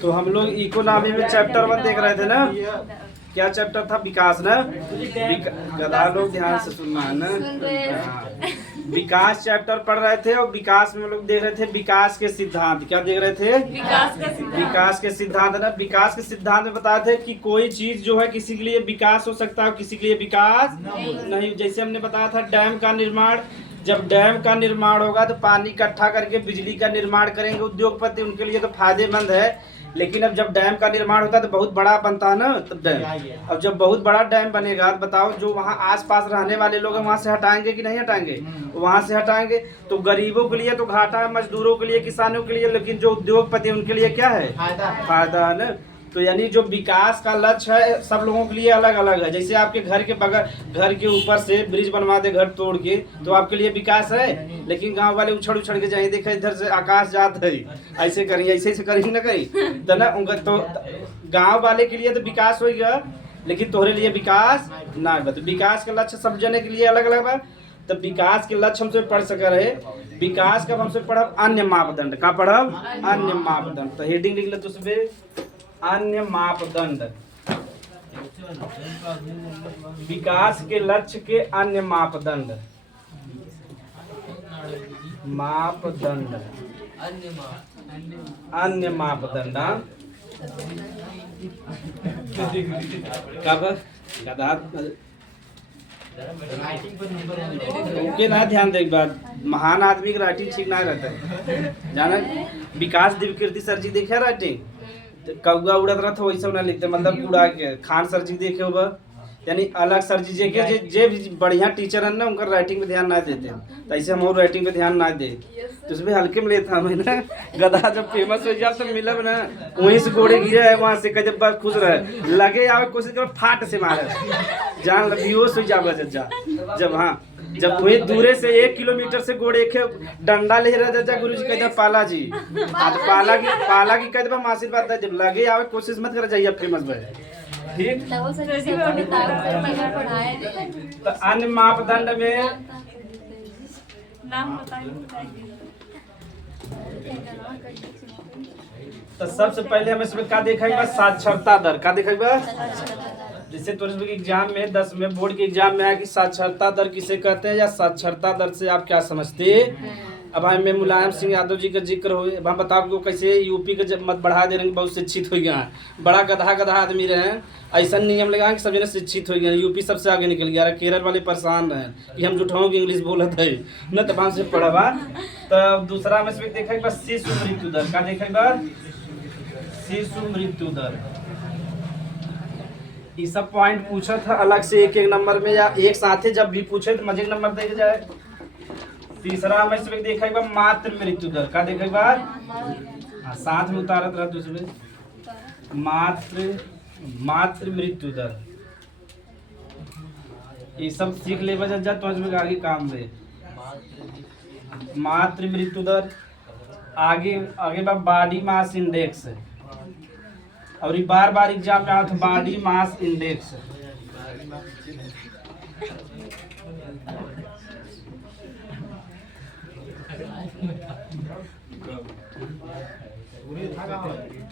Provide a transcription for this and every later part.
तो हम लोग इकोनॉमी में चैप्टर 1 देख रहे थे ना। क्या चैप्टर था? विकास ना। गधा लोग ध्यान से सुनना है ना। विकास चैप्टर पढ़ रहे थे और विकास में हम लोग देख रहे थे विकास के सिद्धांत। क्या देख रहे थे? विकास के सिद्धांत ना। विकास के सिद्धांत में बताए थे कि कोई चीज जो है किसी के लिए विकास हो सकता है, किसी के लिए विकास नहीं। जैसे हमने बताया था डैम का निर्माण, जब डैम का निर्माण होगा तो पानी इकट्ठा करके बिजली का निर्माण करेंगे उद्योगपति, उनके लिए तो फायदेमंद है। लेकिन अब जब डैम का निर्माण होता है तो बहुत बड़ा बनता है ना तब डैम। अब जब बहुत बड़ा डैम बनेगा तो बताओ जो वहाँ आसपास रहने वाले लोग हैं वहाँ से हटाएंगे कि नहीं हटाएंगे? वहाँ से हटाएंगे तो गरीबों के लिए तो घाटा है, मजदूरों के लिए, किसानों के लिए, लेकिन जो उद्योगपति उनके लिए क्या है? फायदा है ना। तो यानी जो विकास का लक्ष्य है सब लोगों के लिए अलग अलग है। जैसे आपके घर के बगल, घर के ऊपर से ब्रिज बनवा दे घर तोड़ के, तो आपके लिए विकास है। लेकिन गांव वाले उछड़ उछड़ के जाए, देखे इधर से आकाश जात है, ऐसे करेंगे, ऐसे से करेंगे ना कहीं तो ना उनका तो गांव वाले के लिए तो विकास हो गया, लेकिन तोहरे लिए विकास ना। तो विकास का लक्ष्य सब जने के लिए अलग अलग है। तब विकास के लक्ष्य हमसे पढ़ सके रहे। विकास का हमसे पढ़ब अन्य मापदंड। का पढ़ब? अन्य मापदंड। तो हेडिंग लिख ले तो उसमें अन्य मापदंड। विकास के लक्ष्य के अन्य मापदंड। मापदंड अन्य मापदंड। कब ओके ना, ध्यान दे एक बात, महान आदमी की राइटिंग ठीक ना रहता है जाना। विकास दिव्यकीर्ति सर जी देखे राइटिंग, कौआ उड़त रहा तो वैसे ना लिखते, मतलब उड़ा के। खान सर जी देखे होगा, यानी अलग सर जी जे जे बढ़िया टीचर है ना उनका राइटिंग पे ध्यान ना देते हैं, तो ऐसे हम और राइटिंग पे ध्यान ना दे तो उसमें हल्के में लेता मैं ना। गधा जब फेमस हो जाए तो मिलब ना, वहीं से गोड़े गिरे है वहाँ से जब बात खुश रहे लगे आवे कोशिश करो फाट से मारे जान बेहोश हो जावे जज्जा। जब हाँ जब वही दूरे से 1 किलोमीटर से गोड़े एक डंडा ले रहा जज्जा, गुरु जी कहते पाला जी पाला की कहते आशीर्वाद दे, जब लगे आवे कोशिश मत कर जाइए फेमस भाई। ठीक। तो अन्य मापदंड में तो सबसे पहले हम इसमें क्या देखेगा? साक्षरता दर। क्या देखेगा? जैसे तो एग्जाम में 10 में बोर्ड के एग्जाम में आया कि साक्षरता दर किसे कहते हैं, या साक्षरता दर से आप क्या समझते हैं। अब हमें मुलायम सिंह यादव जी का जिक्र हो, अब हम बताओ कि कैसे यूपी के मत बढ़ा दे रहे हैं, बहुत शिक्षित हो गया, बड़ा गधा आदमी रहे हैं, ऐसा नियम लगा कि सब जने शिक्षित हो गए, यूपी सबसे आगे निकल गया। केरल वाले परेशान रहे कि हम जुठाओं की इंग्लिश बोलत है न, तब हमसे पढ़वा। तब दूसरा में से देखेगा शिशु मृत्यु दर। का देखेगा? शिशु मृत्यु दर। ये सब पॉइंट पूछा था अलग से एक एक नंबर में, या एक साथ ही जब भी पूछे तो मजे नंबर देखे जाए। तीसरा में से देखेगा मातृ मृत्यु दर। का देखेगा? साथ में उतारत रहा दूसरे मातृ मृत्यु दर। ये सब सीख ले बजा तो आगे काम दे। मातृ मृत्यु दर। आगे बॉडी मास इंडेक्स, और ये बार एग्जाम में आता बॉडी मास इंडेक्स।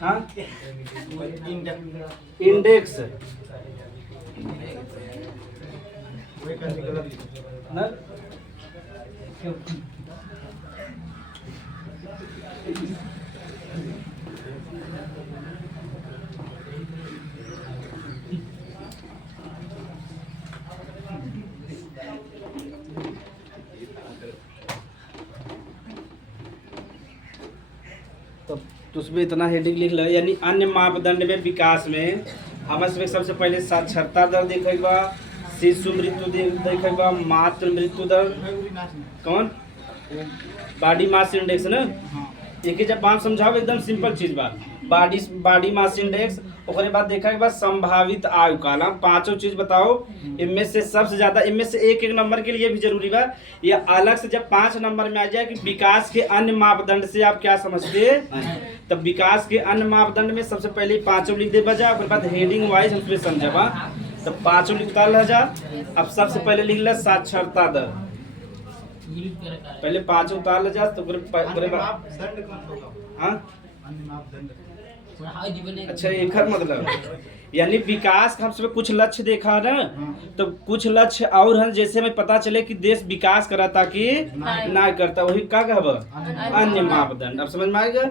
हाँ? इंडेक्स ना? तो उसमें इतना हेडिंग लिख लो। यानी अन्य मापदंड में विकास में हम इसमें सबसे पहले साक्षरता दर देखेगा, शिशु मृत्यु देखेगा, मातृ मृत्यु दर, कौन बॉडी मास इंडेक्स ना। एक ही जब बात समझाओ एकदम सिंपल चीज बात, बॉडी मास इंडेक्स। और बाद देखा के बाद संभावित आयु काल। पांचों चीज बताओ, इनमें से सबसे ज्यादा, इनमें से एक नंबर के लिए भी जरूरी बा। ये अलग से जब 5 नंबर में आ जाए कि विकास के अन्य मापदंड से आप क्या समझते हैं, तब विकास के अन्य मापदंड में सबसे पहले 5 लिख दे बजा, उसके बाद हेडिंग वाइज हम उसमें समझा। तब 5 लिखता रह जा। अब सबसे पहले लिख ले साक्षरता दर। पहले 5 उतार ले जा तो हाँ अच्छा एक मतलब यानी विकास का हम सब कुछ लक्ष्य देखा ना तो कुछ लक्ष्य और हैं जैसे हमें पता चले कि देश विकास करा ताकि ना करता वही क्या कहब अन्य मापदंड। अब समझ में आएगा।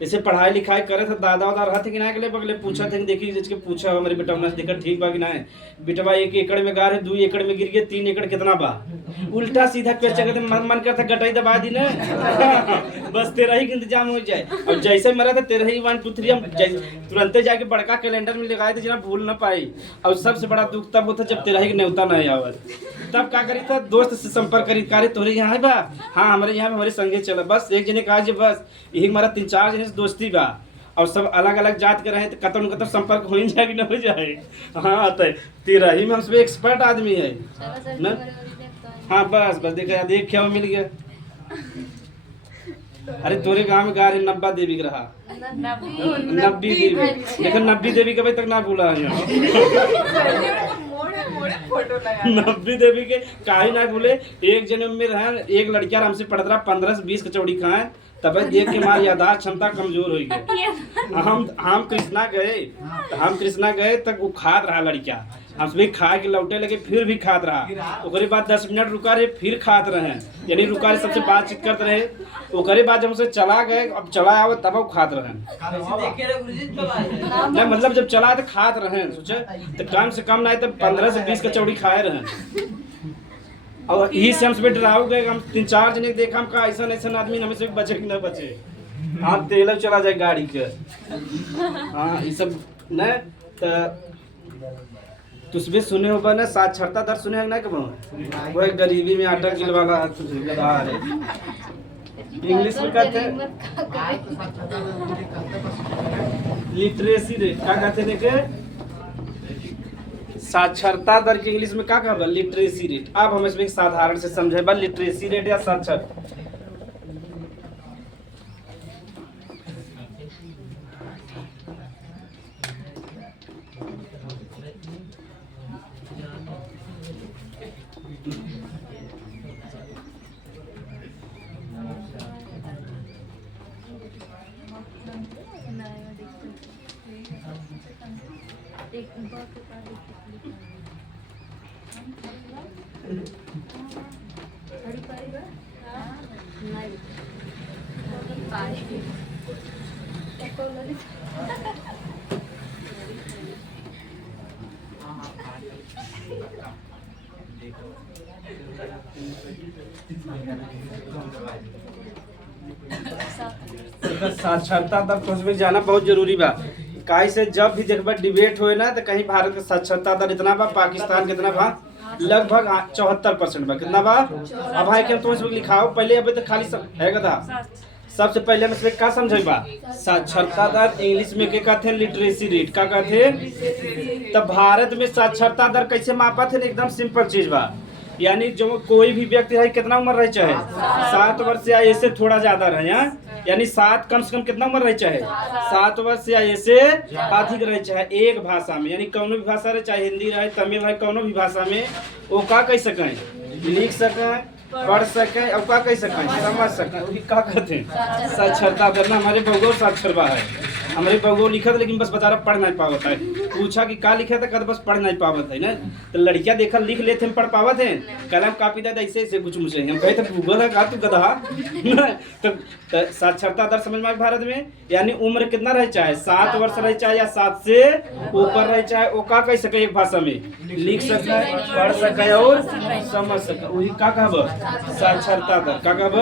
जैसे पढ़ाई लिखाई करे थे दादा वादा रहा थे कि ना के लिए बगले पूछा थे देखी जिसके पूछा हमारे बेटा ने देखा ठीक बा कि ना है बेटा 1 एकड़ में गा रहे 2 एकड़ में गिर गए 3 एकड़ कितना बा उल्टा सीधा क्वेश्चन करते मन करता गटाई दबा दी ना बस 13 ही का इंतजाम हो जाए। और जैसे मरा था 13 ही 1 2 3 हम तुरंत जाके बड़का कैलेंडर में लगाए थे जना भूल ना पाई। और सबसे बड़ा दुख तब होता जब 13 ही न्योता नहीं आवत तब क्या करी था दोस्त से संपर्क करी कार्य तोरे यहाँ है बा हाँ हमारे यहाँ हमारे संगे चला बस एक जने कहा बस यही हमारा 3-4 जने दोस्ती बा और सब अलग अलग जात के रहे तो कतम संपर्क हो जाए कि ना हो जाए। हाँ तो 13 ही में हम सब एक्सपर्ट आदमी है ना। हाँ बस देखा देख क्या मिल गया। अरे तोरे गांव में गा रहे 90 देवी का रहा 90 देवी देखो 90 देवी का भाई तक ना भूला है 90 देवी के काहे ना भूले। एक जन्म में रहे एक लड़किया हमसे पढ़ रहा 15 से 20 कचौड़ी खाए तब देख के हमारी यादाश्त क्षमता कमजोर हो गई। हम कृष्णा गए तक वो खात रहा लड़किया हम सभी खा के लौटे लगे फिर भी खात रहा। ओकरे बाद 10 मिनट रुका रहे फिर खात रहे यानी रुका रहे सबसे बातचीत करते रहे। ओकरे बाद जब हमसे चला गए अब चला आवे तब वो खात रहे नहीं मतलब जब चला तो खात रहे सोचे तो कम से कम नहीं तो 15 से 20 कचौड़ी खाए रहे। और यही से हम सब डराव गए हम 3-4 जने देखा हम का ऐसा आदमी हमें से बचे कि न बचे। हाँ तेल चला जाए गाड़ी के हाँ ये सब न तो सुबह सुने होगा ना साक्षरता दर सुने हैं ना कब वो गरीबी में आटा किल वाला है इंग्लिश में कहते हैं लिटरेसी रेट क्या कहते हैं के साक्षरता दर के इंग्लिश में क्या कहब लिटरेसी रेट। अब हम इसमें साधारण से समझे लिटरेसी रेट या साक्षर साक्षरता दर तो जाना बहुत जरूरी बा। काहे से जब भी देखबा डिबेट होए ना तो कहीं भारत का साक्षरता दर इतना बा पाकिस्तान कितना बा लगभग 74% बा कितना बा। अब भाई क्या तुम लिखाओ पहले अभी तो खाली सब है कदा सबसे पहले हम इसमें क्या समझे बा साक्षरता दर इंग्लिश में क्या कहते हैं लिटरेसी रेट क्या कहते हैं। तब भारत में साक्षरता दर कैसे मापा थे एकदम सिंपल चीज बा यानी जो कोई भी व्यक्ति है कितना उम्र रहे चाहे 7 वर्ष या ऐसे थोड़ा ज्यादा रहे यानी 7 कम से कम कितना उम्र रहे चाहे 7 वर्ष या ऐसे अधिक रहे चाहे एक भाषा में यानी कौनो भी भाषा रहे चाहे हिंदी रहे तमिल रहे कौनो भी भाषा में वो का कह सकें लिख सकें पढ़ सकें और का कह सकें समझ सकें वही का कहते हैं साक्षरता करना। हमारे भूगोल साक्षर बा है हमारे भूगोल लिखा था लेकिन बस बता रहा पढ़ नहीं पावत है पूछा कि का लिखा था कहते बस पढ़ नहीं पावत है ना। तो लड़कियां देखा लिख लेते हैं पढ़ पावत है कलम कापी था ऐसे ऐसे कुछ मुझे हम कहे थे भूगोल है का तू गधा तो साक्षरता दर समझ में भारत में यानी उम्र कितना रहे चाहे 7 वर्ष रहे चाहे या 7 से ऊपर रहे चाहे वो का कह सके एक भाषा में लिख सके पढ़ सके और समझ सके वही का कहब साक्षरता दर का कहब।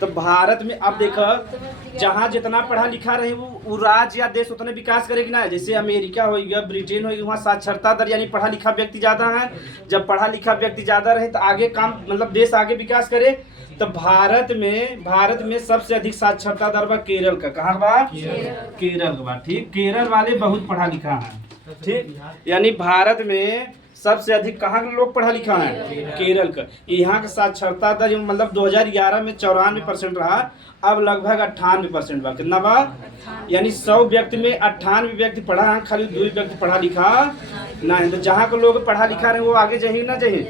तो भारत में अब देखो जहाँ जितना पढ़ा लिखा रहे वो राज्य या देश उतने विकास करेगी ना। जैसे अमेरिका हो गया ब्रिटेन हो गया वहाँ साक्षरता दर यानी पढ़ा लिखा व्यक्ति ज्यादा है। जब पढ़ा लिखा व्यक्ति ज्यादा रहे तो आगे काम मतलब देश आगे विकास करे। तो भारत में सबसे अधिक साक्षरता दर बा केरल का कहाँ बा केरल का बा ठीक। केरल वाले बहुत पढ़ा लिखा है ठीक यानी भारत में सबसे अधिक कहाँ के लोग पढ़ा लिखा है केरल का। यहाँ का साक्षरता दर मतलब 2011 में 94% रहा अब लगभग 98% बा कितना बा यानी 100 व्यक्ति में 98 व्यक्ति पढ़ा है खाली 2 व्यक्ति पढ़ा लिखा ना है। तो जहाँ के लोग पढ़ा लिखा रहे वो आगे जाही ना जाही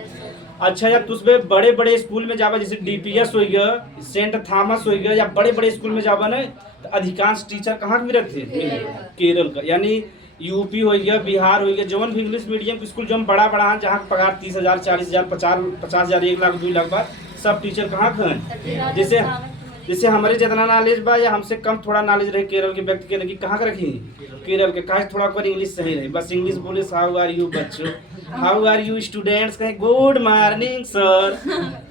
अच्छा यार तुझ बड़े बड़े स्कूल में जावा, जैसे डीपीएस हो गया, सेंट थॉमस हो गया, या बड़े बड़े स्कूल में जावा ना, तो अधिकांश टीचर कहाँ के मिलते थे? केरल का। यानी यूपी हो गया, बिहार हो गया, जौन भी इंग्लिश मीडियम के स्कूल जो बड़ा बड़ा है, जहाँ पगार 30,000 40,000 50,000 1 लाख 2 लाख बाद, सब टीचर कहाँ के हैं? जैसे हमारे जितना नॉलेज बा या हमसे कम थोड़ा नॉलेज रहे केरल के व्यक्ति के, लगी कहाँ के रखी? केरल के। काश थोड़ा कर इंग्लिश सही रहे, बस इंग्लिश बोले हाउ आर यू बच्चों, हाउ आर यू स्टूडेंट्स, कहें गुड मॉर्निंग सर।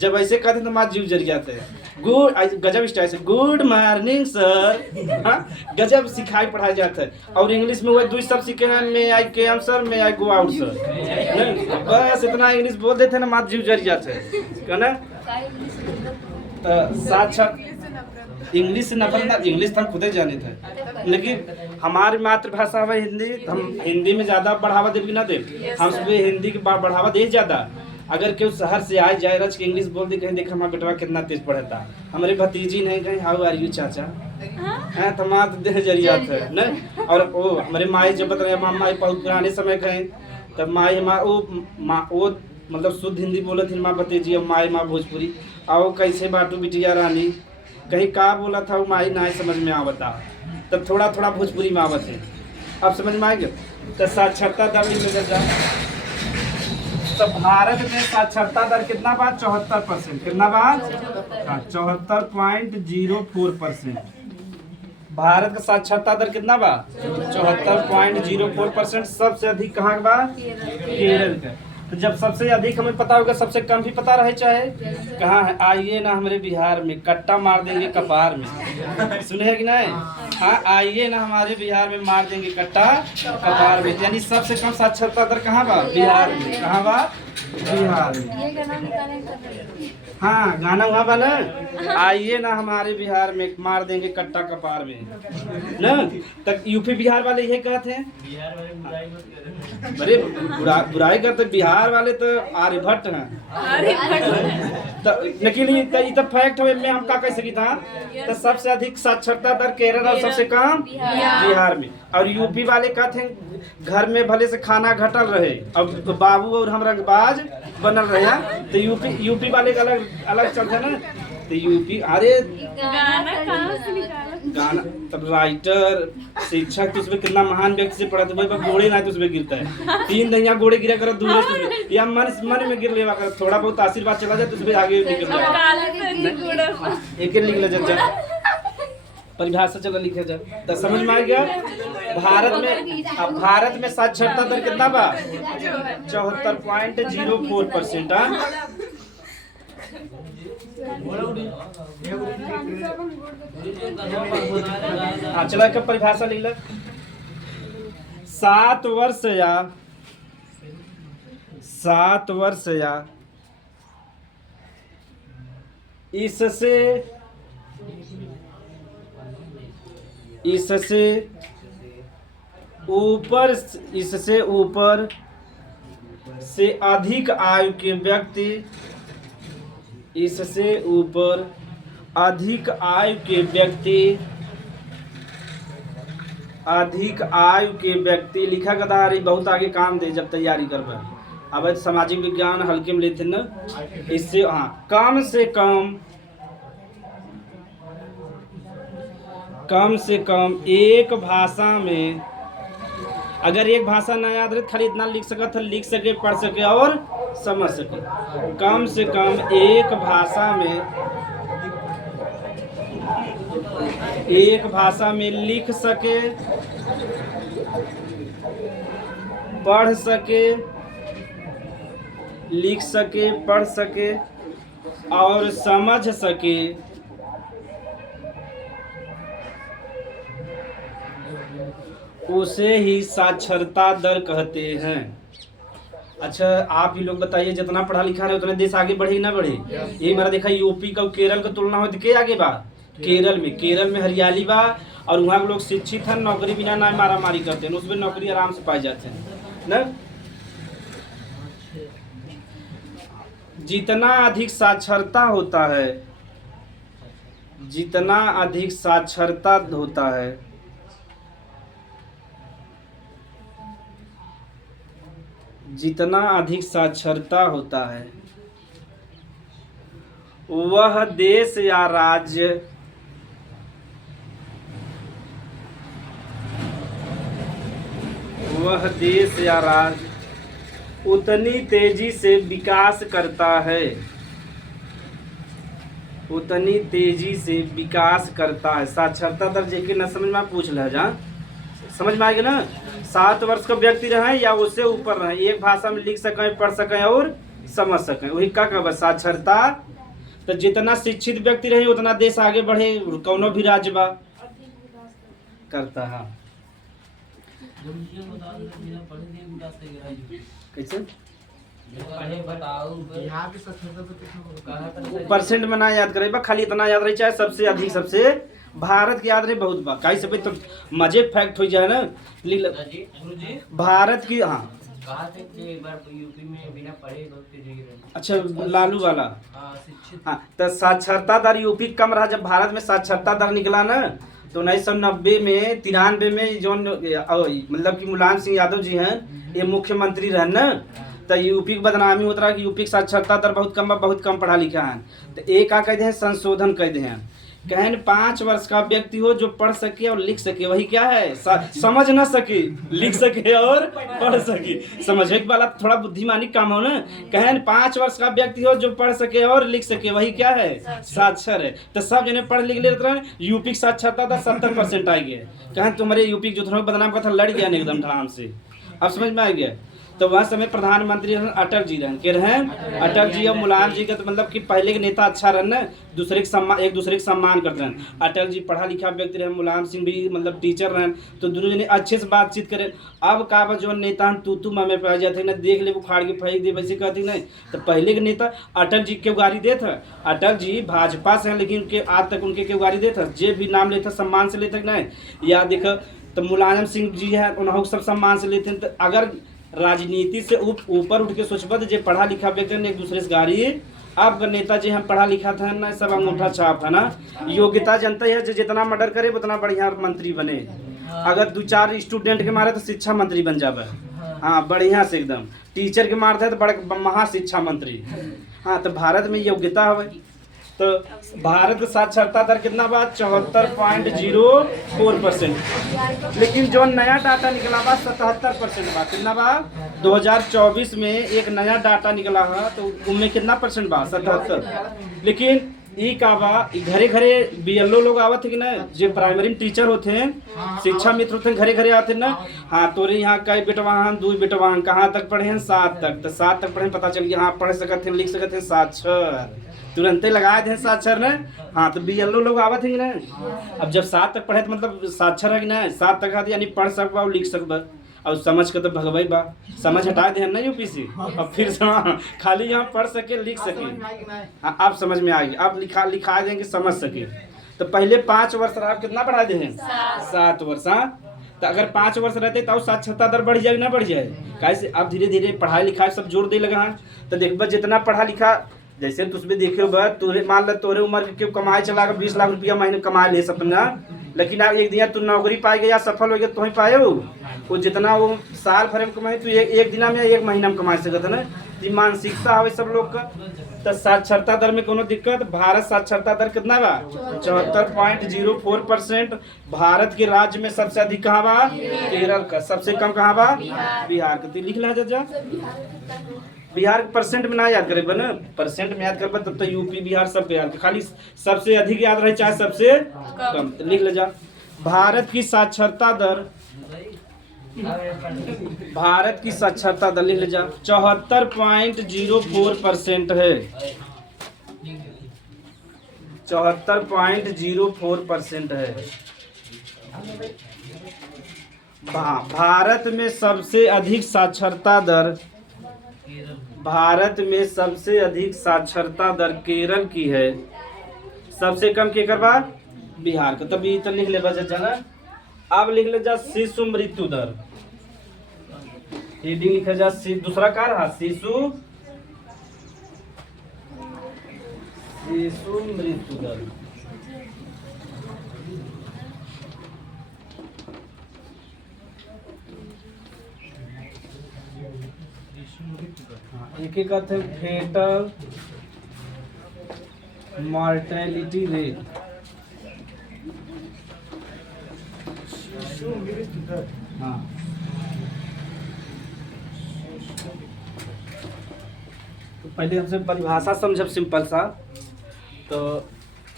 जब ऐसे कहते तो माँ जीव जर जाते हैं। गुड, गजब स्टाइल से गुड मॉर्निंग सर, हाँ गजब सिखाई पढ़ाया जाता है। और इंग्लिश में वो 2 शब्द सीखे हैं, मे आई केम सर, मे आई गो आउट सर, बस इतना इंग्लिश बोल देते ना माँ जीव जर जाते है कहना। तो साक्षर इंग्लिश से नफरत ना, इंग्लिश तो हम खुदे जाने थे, लेकिन हमारी मातृभाषा है हिंदी, हम हिंदी में ज़्यादा बढ़ावा दे ना दे, हम सुबह हिंदी के बढ़ावा दे ज़्यादा। अगर केहू शहर से आए जाए रच के इंग्लिश बोल दे, कहीं देखा हमारा बेटवा कितना तेज पढ़ता, हमारे भतीजी नहीं कहीं हाउ आर यू चाचा, हैं तो माँ दे जरिया थे न। और वो हमारे माई जब बता रहे माई बहुत पुराने समय कहें, तब माई वो मतलब शुद्ध हिंदी बोले थी माँ भतीजी, और माई माँ भोजपुरी। आओ कैसे बाटू बिटिया रानी, कहीं का बोला था वो माई ना समझ में आवता, तब थोड़ा थोड़ा भोजपुरी में आवत है, अब समझ में आएगा। तो साक्षरता दर में जा, तो भारत में साक्षरता दर कितना बात? 74%। कितना बात? 74.04%। भारत का साक्षरता दर कितना बा? 74.04%। सबसे अधिक कहाँ का बा? केरल का। तो जब सबसे अधिक हमें पता होगा, सबसे कम भी पता रहे चाहे कहाँ है। आइए ना हमारे बिहार में, कट्टा मार देंगे कपार में, सुने है कि नहीं? हाँ आइए ना हमारे बिहार में, मार देंगे कट्टा कपार में। यानी सबसे कम साक्षरता दर कहाँ बा? बिहार में। कहाँ बा? बिहार में। हाँ गाना वहाँ बा ना, आइए ना हमारे बिहार में, मार देंगे कट्टा कपार में न। तक यूपी बिहार वाले ये कहते हैं, अरे बुराई करते बिहार वाले तो आर्यभट्ट हैं। लेकिन ये तो फैक्ट है, में हम का कह सकी था। तो सबसे अधिक साक्षरता दर केरल और सबसे कम बिहार में। और यूपी वाले कहते हैं घर में भले से खाना घटल रहे, अब बाबू और हम रंगबाज बनल रहे, तो यूपी वाले का अलग चलते है ना। तो यूपी, अरे गाना तब राइटर शिक्षक तो उसमें कितना महान व्यक्ति से पढ़ा, तो भाई गोड़े ना तो उसमें गिरता है, 3 दहिया गोड़े गिरा करो दूर से, या मन में गिर लेवा कर, थोड़ा बहुत आशीर्वाद चला जाए तो उसमें आगे निकल जाए। एक लिख ले जा परिभाषा चला लिखे जा, तो समझ में आ गया। भारत में साक्षरता दर कितना बा? 74.04%। हाँ चला के परिभाषा लिख ले। 7 वर्ष या इससे ऊपर से अधिक आयु के व्यक्ति, इससे ऊपर अधिक आयु के व्यक्ति लिखा गदा रही बहुत आगे काम दे जब तैयारी करबे। अब सामाजिक विज्ञान हल्के में लेते न, इससे हाँ कम से कम एक भाषा में, अगर एक भाषा ना याद रहे खाली इतना लिख सके पढ़ सके और समझ सके। कम से कम एक भाषा में लिख सके, पढ़ सके और समझ सके, उसे ही साक्षरता दर कहते हैं। अच्छा आप ही लोग बताइए, जितना पढ़ा लिखा है उतना देश आगे बढ़े ना बढ़े? यही मेरा देखा यूपी का केरल का तुलना हो तो के आगे बा? केरल में हरियाली बा, और वहाँ के लोग शिक्षित हैं, नौकरी बिना ना मारा मारी करते हैं, उसमें नौकरी आराम से पाई जाते हैं ना। जितना अधिक साक्षरता होता है, जितना अधिक साक्षरता होता है वह देश या राज्य उतनी तेजी से विकास करता है, उतनी तेजी से विकास करता है। साक्षरता दर जेके न समझ में पूछ ले जा, समझ में आएगा ना। 7 वर्ष का व्यक्ति रहे या उससे ऊपर रहे, एक भाषा में लिख सकें, पढ़ सकें और समझ सकें, वही का कहब साक्षरता। तो जितना शिक्षित व्यक्ति रहे उतना देश आगे बढ़े, कौनो भी राज्य बा करता है। कैसे परसेंट में ना याद करे बा, खाली इतना याद रही, चाहे सबसे अधिक, सबसे भारत की याद रही बहुत बा, काई सब तो मजे फैक्ट हो जाए ना। भारत की, हाँ यूपी में बिना पढ़े, अच्छा लालू वाला, हाँ तो साक्षरता दर यूपी कम रहा। जब भारत में साक्षरता दर निकला ना तो 1990 में 93 में जो मतलब कि मुलायम सिंह यादव जी हैं, ये मुख्यमंत्री रहे ना, तो यूपी की बदनामी होता रहा कि यूपी की साक्षरता दर बहुत कम, बहुत कम पढ़ा लिखा है। तो एक का कहते हैं संशोधन कहते हैं, कहन 5 वर्ष का व्यक्ति हो जो पढ़ सके और लिख सके, वही क्या है समझ ना सके, लिख सके और पढ़ सके। समझने वाला थोड़ा बुद्धिमानी काम हो ना। कहन 5 वर्ष का व्यक्ति हो जो पढ़ सके और लिख सके, वही क्या है साक्षर है। तो सब जने पढ़ लिख ले रहे, यूपी की साक्षरता दर 70% आ गया। कहन तुम्हारे यूपी जो थोड़ा बदनाम का था लड़ गया एकदम धड़ाम से, अब समझ में आ गया। तो वह समय प्रधानमंत्री अटल जी रहे, अटल जी और मुलायम जी का तो मतलब कि पहले के नेता अच्छा रहे ना, दूसरे के सम्मान, एक दूसरे के सम्मान करते रहे। अटल जी पढ़ा लिखा व्यक्ति रहे, मुलायम सिंह भी मतलब टीचर रहे, तो दोनों जने अच्छे से बातचीत करे। अब का जो नेता तू मामे पे आ जाते ना, देख ले उखाड़ के फेंक दे, वैसे कहती नहीं। तो पहले के नेता अटल जी के गाड़ी दे था, अटल जी भाजपा से हैं लेकिन उनके आज तक उनके गाड़ी दे था, जे भी नाम लेता सम्मान से लेते नहीं। या देखो तो मुलायम सिंह जी है, उन्होंने सब सम्मान से लेते हैं। तो अगर राजनीति से ऊपर उठ के सोचबा जो पढ़ा लिखा व्यक्ति ने एक दूसरे से गाड़ी, अब नेता जी हम पढ़ा लिखा था ना, सब अंगूठा छाप है ना। योग्यता जनता है जो जितना मर्डर करे उतना बढ़िया मंत्री बने। अगर 2-4 स्टूडेंट के मारे तो शिक्षा मंत्री बन जावे, हाँ बढ़िया से एकदम। टीचर के मारते है तो बड़े महाशिक्षा मंत्री। हाँ तो भारत में योग्यता है। तो भारत साक्षरता दर कितना बा 74.04%, लेकिन जो नया डाटा निकला बा 77% बा। कितना बा 2024 में एक नया डाटा निकला है, तो उनमें कितना परसेंट बा 77। लेकिन ई का बा घरे घरे बीएलओ लोग आवत है कि ना, जो प्राइमरी टीचर होते हैं, शिक्षा मित्र होते हैं, घरे घरे आते हैं ना। हाँ तोरे यहाँ कई बेटवा हैं, 2 बेटवा हैं, कहाँ तक पढ़े हैं 7 तक। तो 7 तक पढ़े पता चल गया हाँ पढ़ सकते हैं, लिख सकते हैं, साक्षर तुरंत लगा दे साक्षर ने। हाँ तो बीएलओ लोग आवत है कि ना। अब जब 7 तक पढ़े तो मतलब साक्षर है कि ना, 7 तक यानी पढ़ सकबा और लिख सकबा और समझ के तो भगवाई बा, समझ हटा दे ना यूपी से। अब फिर खाली यहाँ पढ़ सके लिख सके, हाँ आप समझ में आ गई। अब लिखा देंगे समझ सके। तो पहले 5 वर्ष रहा, कितना बढ़ा दे हैं 7 वर्ष। हाँ तो अगर 5 वर्ष रहते तो साक्षरता दर बढ़ जाए ना बढ़ जाए, कैसे अब धीरे धीरे पढ़ाई लिखाई सब जोर दे लगा। तो देखबा जितना पढ़ा लिखा, जैसे तुझ भी देखियो बा, तुझे मान लो तोरे उम्र के क्यों कमाए चला 20 लाख रुपया महीने कमा ले सपना, लेकिन आप एक दिन तू नौकरी पाएगा या सफल हो गया तो ही पाए हो। वो जितना वो साल भर में कमाए तू एक दिन में या एक महीना में कमा सकता है ना। तो मानसिकता है सब लोग का। तो साक्षरता दर में कोनो दिक्कत। भारत साक्षरता दर कितना बा 74.04%। भारत के राज्य में सबसे अधिक कहाँ बा केरल का, सबसे कम कहाँ बा बिहार का। तो लिख ला जा बिहार परसेंट में ना याद करे बना, परसेंट में याद कर तब तो यूपी बिहार सब याद, खाली सबसे अधिक याद रहे चाहे सबसे कम। तो लिख ले जा भारत की साक्षरता दर, भारत की साक्षरता दर लिख ले जा 74.04% है। 74.04% है। भारत में सबसे अधिक साक्षरता दर, भारत में सबसे अधिक साक्षरता दर केरल की है, सबसे कम के करवा बिहार का। तभी तो लिख ले बजा ना। अब लिख ले जा शिशु मृत्यु दर, हेडिंग लिखा जा दूसरा कार हाँ शिशु मृत्यु दर। एक एक फेटल मॉर्टेलिटी रेट। हाँ तो पहले हमसे परिभाषा समझब सिंपल सा। तो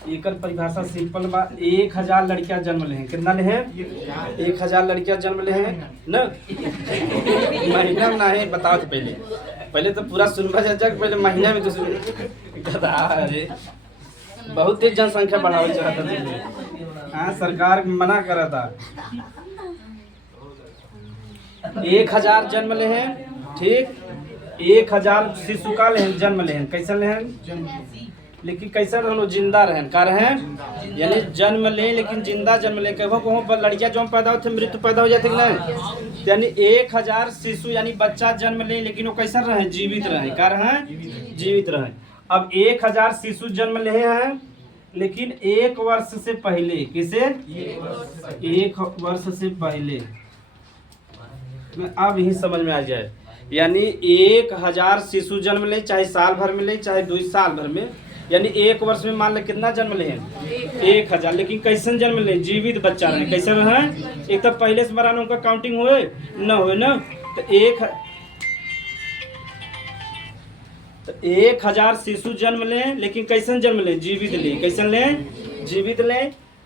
एकर परिभाषा सिंपल बा, 1000 लड़कियां जन्म ले हैं। कितना ले हैं? 1000 लड़कियां जन्म ले हैं न। महीना में ना है, बताओ तो पहले तो पूरा सुनवा जग, पहले महीना में तो गधा। अरे बहुत तेज जनसंख्या बढ़ावे चाहता था। हाँ सरकार मना करा था। 1000 जन्म ले हैं, ठीक। 1000 शिशु का ले हैं, जन्म ले हैं। कैसे ले हैं? लेकिन कैसा रहन? जिंदा रहन का रहें, यानी जन्म ले लेकिन जिंदा जन्म ले। कहो कहो लड़कियां जो पैदा होते मृत्यु पैदा हो जाती है ना। यानी 1000 शिशु यानी बच्चा जन्म ले लेकिन वो कैसा रहे? जीवित रहे। का रहे? जीवित रहे। अब 1000 शिशु जन्म ले हैं लेकिन 1 वर्ष से पहले, किसे? 1 वर्ष से पहले। अब यही समझ में आ जाए, यानी 1000 शिशु जन्म ले, चाहे साल भर में ले चाहे 2 साल भर में, यानी 1 वर्ष में मान ले कितना जन्म ले हैं? 1000। लेकिन कैसन जन्म ले? जीवित बच्चा रहे। कैसे रहे? एक तो पहले से बराबर उनका काउंटिंग हुए न हुए न। तो 1000 शिशु जन्म ले लेकिन कैसन जन्म ले? जीवित ले। कैसन ले? जीवित ले।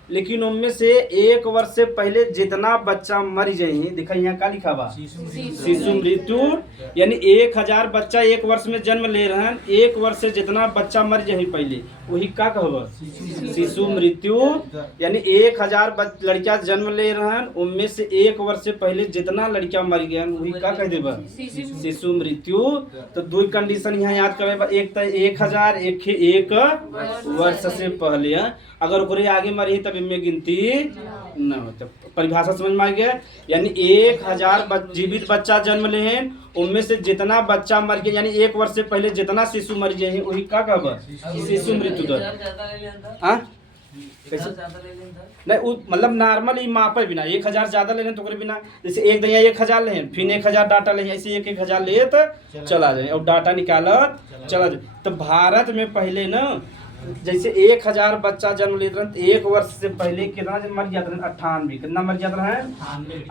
लेकिन उनमें से 1 वर्ष से पहले जितना बच्चा मर जाए, देखा यहाँ का लिखा बा? शिशु मृत्यु। यानी 1000 बच्चा 1 वर्ष में जन्म ले रहे हैं, 1 वर्ष से जितना बच्चा मर जाए पहले, वही का कहब? शिशु मृत्यु। यानी 1000 लड़कियां जन्म ले रहे हैं, उनमें से 1 वर्ष से पहले जितना लड़कियां मर गए वही का कह देबा? शिशु मृत्यु। तो 2 कंडीशन यहाँ याद करे। एक तो 1000, एक वर्ष से पहले। अगर ओकरे आगे मरी तब इनमें गिनती न हो। तो परिभाषा समझ में आ गया। यानी 1000 जीवित बच्चा जन्म ले हैं, उनमें से जितना बच्चा मर गया यानी 1 वर्ष से पहले जितना शिशु मर जाए वही का कहब? शिशु मृत्यु दर। हाँ नहीं मतलब नॉर्मल ही मापे बिना 1000 ज्यादा ले तो बिना, जैसे एक दैया 1000 ले फिर 1000 डाटा ले, ऐसे 1000 ले तो चला जाए और डाटा निकालत चला जाए। तो भारत में पहले न जैसे 1000 बच्चा जन्म लेते रहे, 1 वर्ष से पहले कितना मर जाता रहे? 98। कितना मर जाता है?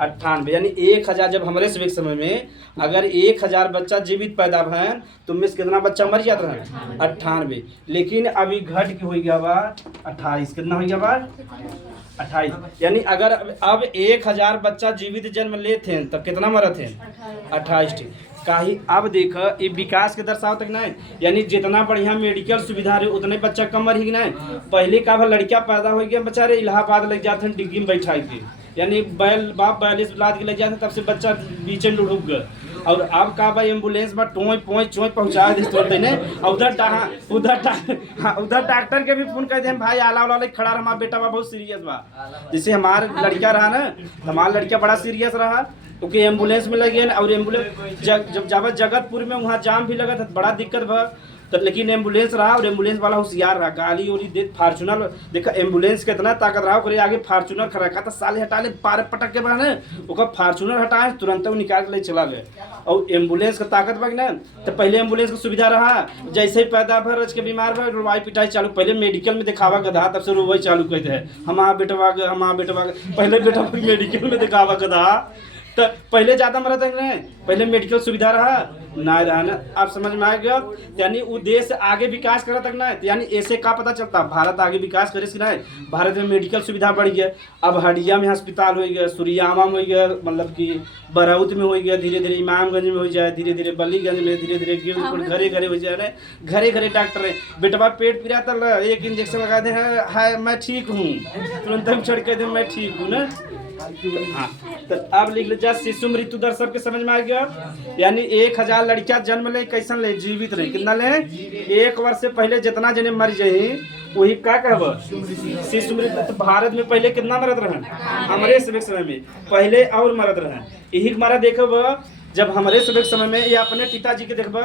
98। यानी 1000 जब हमारे से समय में अगर 1000 बच्चा जीवित पैदा भय तो उनमें से कितना बच्चा मर जाता है? 98। लेकिन अभी घट के हो गया बा 28। कितना हो गया बा? 28। यानी अगर अब 1000 बच्चा जीवित जन्म लेते हैं तब कितना मरत है? 28। काही अब देख ये विकास के दर्शाव तक नहीं, यानी जितना बढ़िया मेडिकल सुविधा रहे उतने बच्चा कम मर ही नहीं। पहले का लड़कियां पैदा हो गया बेचारे इलाहाबाद लग जाते हैं डिग्गी में बैठा के, यानी बैल बाप 42 लाद के लग जाते तब से बच्चा बीच में डूब गया। और अब का भाई एम्बुलेंस में टोई पोई चोई पहुंचा देते ने। उधर डॉक्टर के भी फोन कहते हैं भाई आला वाला खड़ा रहा, हमारा बेटा बा बहुत सीरियस बा। जैसे हमारा लड़का रहा ना, हमारा लड़का बड़ा सीरियस रहा क्योंकि एम्बुलेंस में लगे और एम्बुलेंस जब जावा जगतपुर में वहाँ जाम भी लगा था बड़ा दिक्कत भा। तो लेकिन एम्बुलेंस रहा और एम्बुलेंस वाला होशियार रहा, गाली और दे फार्चूनर देखा एम्बुलेंस कितना ताकत रहा, ओकरे आगे फार्चूनर खड़ा रखा था, साले हटा ले पार पटक के बने ओकर फार्चूनर हटाए तुरंत वो निकाल के ले चला गए। और एम्बुलेंस का ताकत बा ना, तो पहले एम्बुलेंस की सुविधा रहा, जैसे ही पैदा भर रच के बीमार भर रोवाई पिटाई चालू, पहले मेडिकल में दिखावा गधा तब से रोवाई चालू कहते हैं हमारा बेटवा पहले बेटा मेडिकल में दिखावा गधा। तो पहले ज़्यादा मरत है, पहले मेडिकल सुविधा रहा ना रहा ना। आप समझ में आ गया। यानी वो देश आगे विकास करा तक ना, यानी ऐसे का पता चलता भारत आगे विकास करे कि नहीं। भारत में मेडिकल सुविधा बढ़ गया, अब हडिया में अस्पताल हो गया, सूर्यामा में हो गया, मतलब कि बरौत में हो गया, धीरे धीरे इमामगंज में हो जाए, धीरे धीरे बलीगंज में, धीरे धीरे गिरपुर घरे घरे हो जाए, घरे घरे डॉक्टर है। बेटवा पेट पीड़ा था एक इंजेक्शन लगा दे है मैं ठीक हूँ, तुरंत हम छोड़ के दे मैं ठीक हूँ ना। हाँ तो अब लिख लीजिए शिशु मृत्यु दर सबके समझ में आ गया। यानी 1000 लड़कियां जन्म ले कैसन ले? जीवित रहे। कितना ले? 1 वर्ष से पहले जितना जने मर जाए वही का कहब? शिशु मृत्यु। तो भारत में पहले कितना मरद रहे? हमारे समय में पहले और मरद रहे। यही हमारा देखब जब हमारे समय में या अपने पिताजी के देखब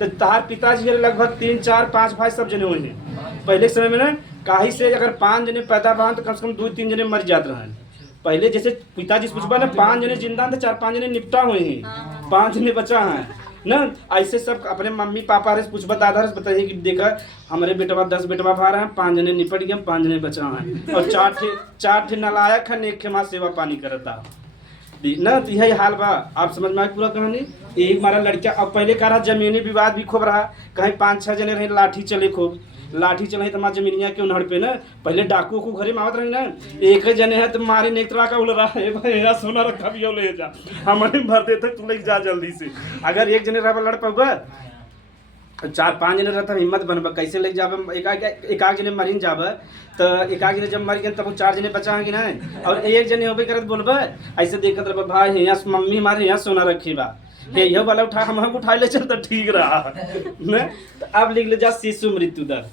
तो तार पिताजी लगभग 3 4 5 भाई सब जने हुए हैं पहले समय में ना। काही से अगर 5 जने पैदा बा तो कम से कम 2-3 जने मर जाते रहे। पहले जैसे पिताजी पूछबा ना 5 जने जिंदा थे, 4-5 जने निपटा हुए हैं, 5 जने बचा हैं। ना ऐसे सब अपने मम्मी पापा से पूछबा दादा से बताइए कि देखा हमारे बेटवा 10 बेटवा भा रहे हैं, 5 जने निपट गए, 5 जने बचा हैं और 4 ठे नालायक है, एक के माँ सेवा पानी करता ना। तो यही हाल बा। आप समझ में आए पूरा कहानी। यही हमारा लड़का अब पहले कह रहा जमीनी विवाद भी खूब रहा, कहीं 5-6 जने रहे लाठी चले खूब, लाठी चले तो हमारे जमीनिया के उन्हड़ पे ना पहले डाकू को घरे मावत रही ना, एक जने है तो मारी नेक तरह का उड़ रहा है भाई सोना रखा भी ले जा हमारे भर देते तू ले जा जल्दी से। अगर एक जने रहा लड़ पाऊगा 4-5 जने रहता हिम्मत बनबा कैसे ले जाब, एक जने मरीन जाब तो एक जने जब मर गए तब 4 जने बचा कि नहीं, और एक जने होबे करत बोलबा ऐसे देखत रह भाई यहाँ मम्मी हमारे यहाँ सोना रखी बा ये वाला उठा हम उठा ले चल तो ठीक रहा न। तो अब लिख ले जा शिशु मृत्यु दर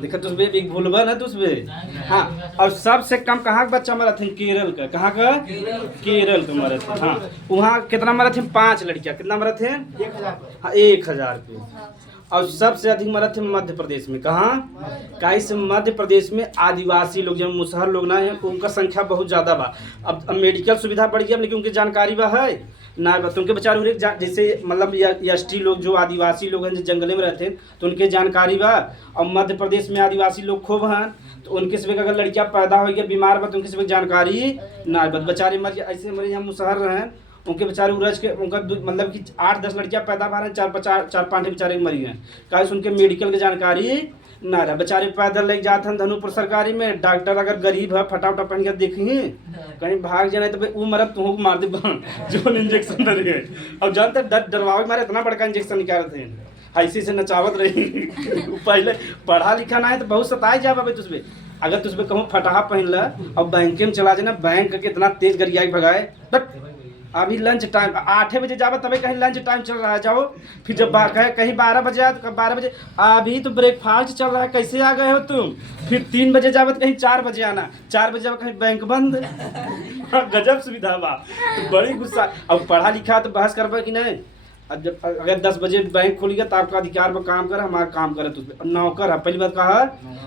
देखा तुझे एक भूलबा ना तुझे। हाँ और सबसे कम कहाँ का बच्चा मरा थे केरल का, कहाँ का केरल का मरा थे। हाँ वहाँ कितना मरा थे 5 लड़कियाँ, कितना मरा थे 1000 पे। और सबसे अधिक मरा थे मध्य प्रदेश में, कहाँ कहीं से मध्य प्रदेश में आदिवासी लोग जब मुसहर लोग ना है उनका संख्या बहुत ज़्यादा बा। अब मेडिकल सुविधा बढ़ गया लेकिन उनकी जानकारी बा है ना बा, तो उनके बेचारे जैसे मतलब एसटी लोग जो आदिवासी लोग हैं जो जंगले में रहते हैं तो उनके जानकारी बा। और मध्य प्रदेश में आदिवासी लोग खूब हैं तो उनके सब अगर लड़कियाँ पैदा हो गया बीमार बा तो उनके सब जानकारी ना बा, बेचारे मर ऐसे हमारे यहाँ मुसहर रहें उनके बेचारे उरज के उनका मतलब कि 8-10 लड़कियां पैदा भा रहे हैं, 4-5 बेचारे मरी गए कहीं से उनके मेडिकल की जानकारी ना रहा। बेचारे पैदल लेके जाते हैं धनुपुर सरकारी में, डॉक्टर अगर गरीब है फटाफट पहन के देखी कहीं भाग जाए तो भाई वो मरद तुम मार दे जो इंजेक्शन दे रहे। अब जानते डरवावे मारे इतना बड़का इंजेक्शन निकाल थे ऐसे से नचावत रही पहले पढ़ा लिखा ना है तो बहुत सताए जा भाई तुझे। अगर तुझे कहूँ फटाहा पहन ला और बैंक में चला जाए ना, बैंक के इतना तेज गरिया भगाए अभी लंच टाइम 8 बजे जाओ तभी कहीं लंच टाइम चल रहा है जाओ, फिर जब कहीं 12 बजे आए तो 12 बजे अभी तो ब्रेकफास्ट चल रहा है कैसे आ गए हो तुम, फिर 3 बजे जाओ तो कहीं 4 बजे आना, 4 बजे जाओ कहीं बैंक बंद गजब सुविधा बा। तो बड़ी गुस्सा। अब पढ़ा लिखा तो बहस करबा कि नहीं। अब जब अगर 10 बजे बैंक खुल गया तो आपका अधिकार पर काम कर हमारा काम करे तो नौकर है पहली बात कहा।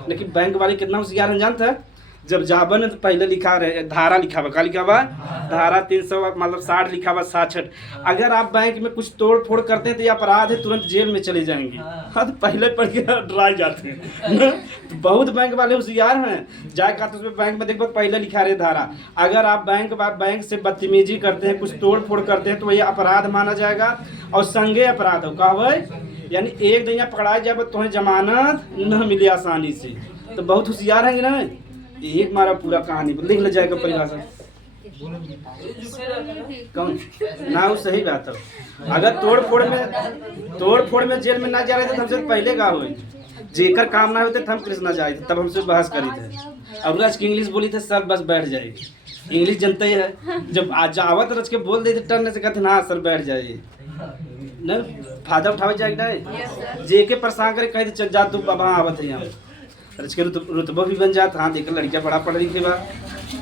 लेकिन बैंक वाले कितना होशियार है जानते हैं, जब जाबन तो पहले लिखा रहे धारा लिखा हुआ, क्या लिखा हुआ धारा 300 मतलब 60 लिखा हुआ 66। अगर आप बैंक में कुछ तोड़ फोड़ करते हैं तो ये अपराध है, तुरंत जेल में चले जाएंगे। हाँ तो पहले पढ़ के डराए जाते हैं तो बहुत बैंक वाले होशियार हैं। जाए तो उसमें बैंक में देखो पहले लिखा रहे धारा, अगर आप बैंक से बदतमीजी करते हैं कुछ तोड़ फोड़ करते हैं तो ये अपराध माना जाएगा और संज्ञेय अपराध हो कहा, यानी एक दिन पकड़ाए जाए तुम्हें जमानत न मिले आसानी से। तो बहुत होशियार है ना। एक मारा पूरा कहानी लिख ले जाएगा परिभाषा कौन ना वो सही बात है। अगर तोड़ फोड़ में जेल में ना जा रहे थे तो हमसे पहले का हुई जेकर काम ना होते हम कृष्णा जाए थे तब हमसे बहस करी थे। अब रच की इंग्लिश बोली थे सर बस बैठ जाएगी, इंग्लिश जनता ही है जब आज आवत रच के बोल देते टर्न से कहते ना सर बैठ जाइए न फायदा उठावे जाएगा जे के परेशान करे कहे चल जा तू बाबा आवत है यहाँ रच के रुतबा भी बन जाता। हाँ देख लड़कियाँ बड़ा पढ़ लिखे बा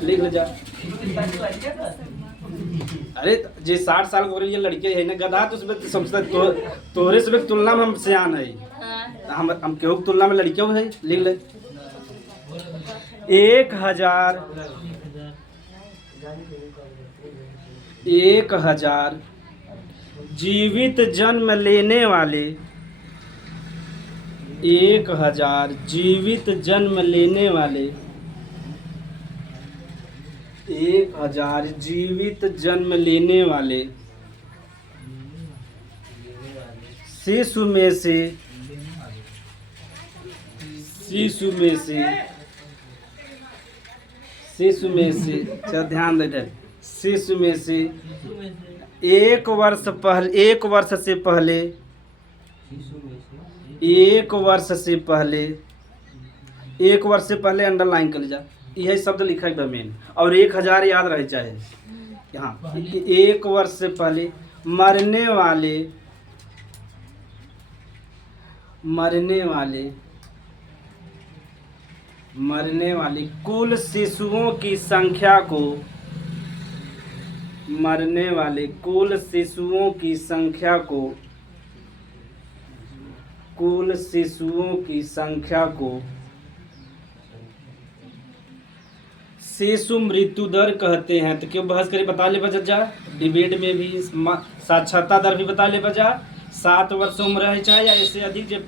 लिख ले जा। अरे जे 60 साल हो रही है लड़के है ना गधा तो उसमें समझता तोहरे से तुलना में हम सियान है, हम केहू की तुलना में लड़कियों है लिख ले। 1000 जीवित जन्म लेने वाले 1000 जीवित जन्म लेने वाले 1000 जीवित जन्म लेने वाले शिशु में ध्यान दे शिशु में से 1 वर्ष से पहले 1 वर्ष से पहले अंडरलाइन कर जा यही शब्द लिखा है मेन और 1000 याद रहे चाहे यहाँ 1 वर्ष से पहले मरने वाले कुल शिशुओं की संख्या को शिशु मृत्यु दर कहते हैं। तो क्यों बहस करी, बता ले बजा डिबेट में भी साक्षरता दर भी बता ले बजा। 7 वर्ष उम्र है चाहे या इससे अधिक जो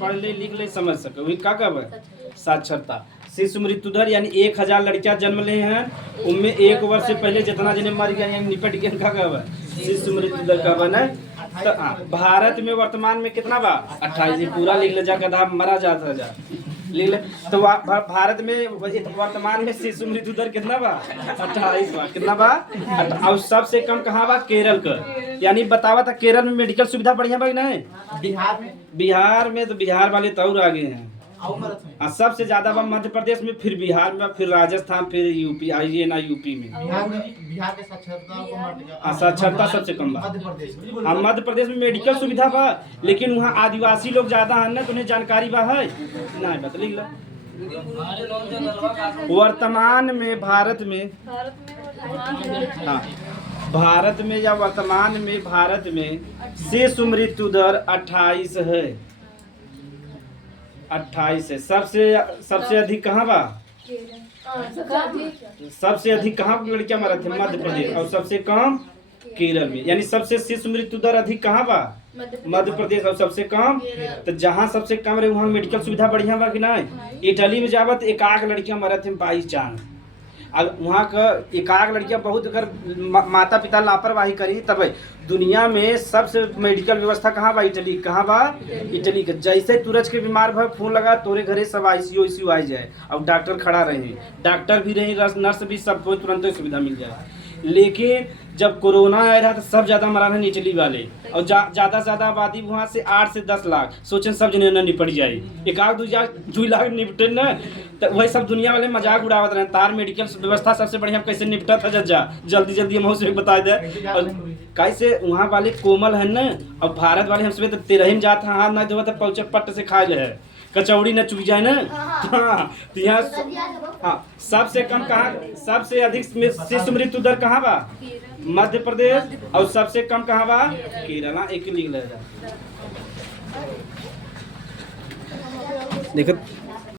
पढ़ ले लिख ले समझ सके वही का कब है साक्षरता। शिशु मृत्यु दर यानी 1000 लड़कियां जन्म ले हैं, उनमें 1 वर्ष से पहले जितना जने मर गया यानी निपट गया का कब है शिशु मृत्यु दर का बना। तो भारत में वर्तमान में कितना बा 28, पूरा लिख ले जा गधा मरा जाता जा लिख ले। तो भारत में वर्तमान में शिशु मृत्यु दर कितना बा 28 बा, कितना बा। और सबसे कम कहाँ बा केरल का, यानी बतावा था केरल में मेडिकल सुविधा बढ़िया बा नहीं। बिहार में तो बिहार वाले तो और आगे हैं। सबसे ज्यादा बा मध्य प्रदेश में, फिर बिहार में, फिर राजस्थान, फिर यूपी आइए ना यूपी में। बिहार के साक्षरता सबसे कम बा। मध्य प्रदेश में मेडिकल सुविधा बा, लेकिन वहाँ आदिवासी लोग ज्यादा है ना, तो उन्हें जानकारी बा है नहीं बता लिख लो। वर्तमान में भारत में हाँ भारत में या वर्तमान में भारत में शिशु मृत्यु दर 28 है। 28 है। सबसे अधिक कहाँ बा, सबसे अधिक कहाँ लड़कियां मरत थे मध्य प्रदेश, और सबसे कम केरल में। यानी सबसे शिशु मृत्यु दर अधिक कहाँ बा मध्य प्रदेश, और सबसे कम। तो जहाँ सबसे कम रहे वहाँ मेडिकल सुविधा बढ़िया बा कि नहीं। इटली में जावत 1 लड़कियां मरत थे 22 चांद। अब वहाँ का 1 लड़कियां बहुत अगर माता पिता लापरवाही करी तब दुनिया में सबसे मेडिकल व्यवस्था कहाँ बा इटली, कहाँ बा इटली का। जैसे तुरंत के बीमार भर फोन लगा तोरे घरे सब ICU आ जाए, और डॉक्टर खड़ा रहे, डॉक्टर भी रहे, नर्स भी, सबको तुरंत सुविधा मिल जाए। लेकिन जब कोरोना आया था तो सब ज्यादा मरा रहे इटली वाले, और ज्यादा से ज्यादा आबादी वहाँ से 8 से 10 लाख, सोचें सब जने न निपट जाए, 1-2 लाख निपटे न। तो वही सब दुनिया वाले मजाक उड़ावत रहे। तार मेडिकल व्यवस्था सबसे बढ़िया कैसे निपटा था जल्दी जल्दी हम उसे बता दे कैसे। वहाँ वाले कोमल है न, और भारत वाले हमसे तो 13 जात हाथ नहीं धोते पहुँचे पट्ट से खा ले है, कचौड़ी न चुक जाए ना। हाँ तो यहाँ हाँ सबसे कम कहाँ, सबसे अधिक शिशु मृत्यु दर कहाँ बा मध्य प्रदेश, और सबसे कम कहाँ बा केरल। एक लिख ले देखो